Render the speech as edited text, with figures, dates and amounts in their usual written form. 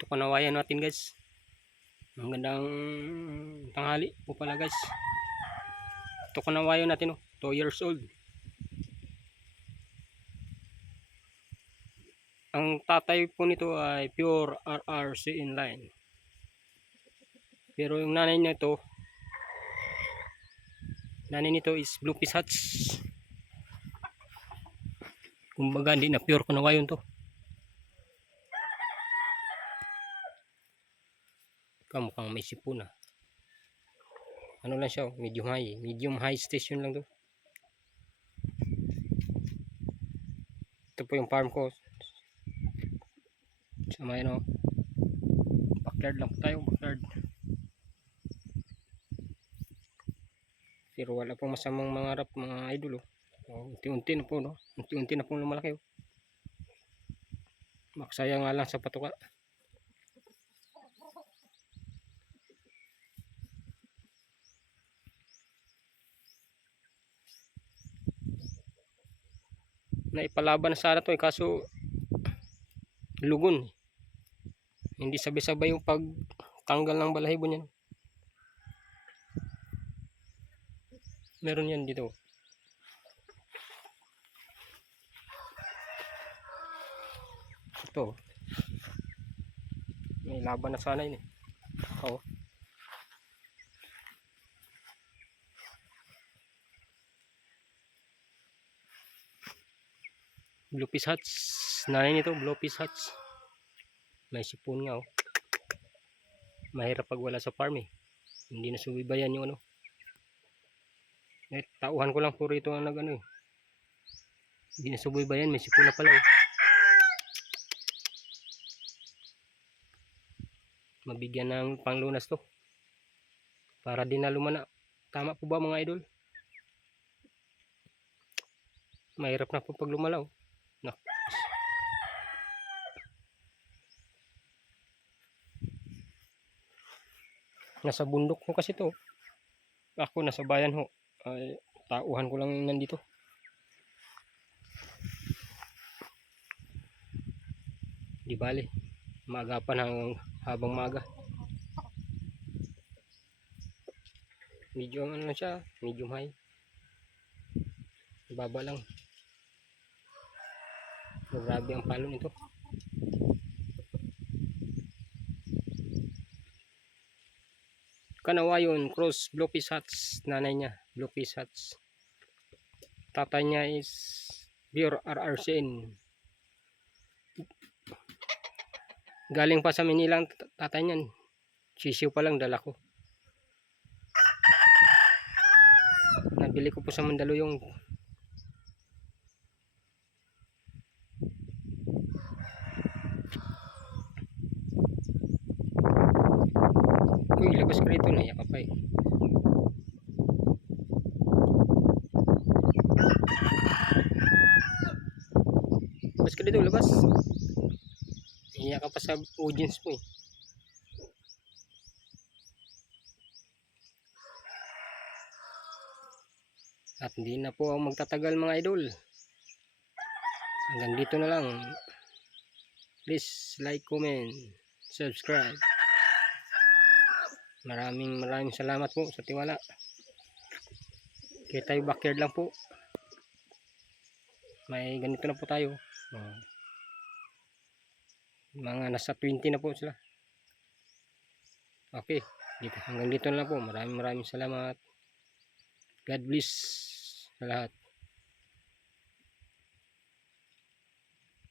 Ito kanawayan natin guys. Magandang tanghali po pala guys. Ito kanawayan natin 2 years old. Ang tatay po nito ay pure RRC inline. Pero yung nanay nito is blue fish hatch. Kumbaga hindi na pure kanawayan to. Mukhang may sipon na. Ano lang siya, medium high station lang to. Ito po yung farm ko. Sa may backyard lang po tayo, backyard. Pero wala pong masamang mangarap mga idol unti-unti na po unti-unti na pong lumalaki maksaya nga lang sa patuka. Naipalaban na sana to kaso lugon, hindi sabay-sabay yung pagtanggal ng balahibo niyan. Meron yan dito. Ito may laban na sana yun blue fish hatch, nanay nito blue fish hatch. May sipon nga mahirap pag wala sa farm hindi na sumibayan yung tauhan ko lang po rito ang hindi na sumibayan, may sipon na pala mabigyan ng panglunas to para din na lumana. Tama po ba mga idol? Mahirap na po pag lumalaw. Nasa bundok ko kasi to. Ako nasa bayan ay tauhan ko lang nandito. Di bali, maagapan habang maaga. Medyo lang siya, medium high. Baba lang. Grabe ang palo nito. Kanawayon cross blue fish hatch, nanay niya blue fish hatch. Tatay niya is pure RRCN. Galing pa sa Manila tatay niyan. Sisiw pa lang dala ko. Nabili ko po sa Mandaluyong. Uy, labas ka rito na yakapay. Labas ka dito, labas. Iyak ka pa sa audience mo At hindi na po ako magtatagal mga idol. Hanggang dito na lang. Please like, comment, subscribe. Maraming salamat po sa tiwala. Kaya tayo backyard lang po. May ganito na po tayo. Mga nasa 20 na po sila. Okay, hanggang dito na lang po. Maraming salamat. God bless sa lahat.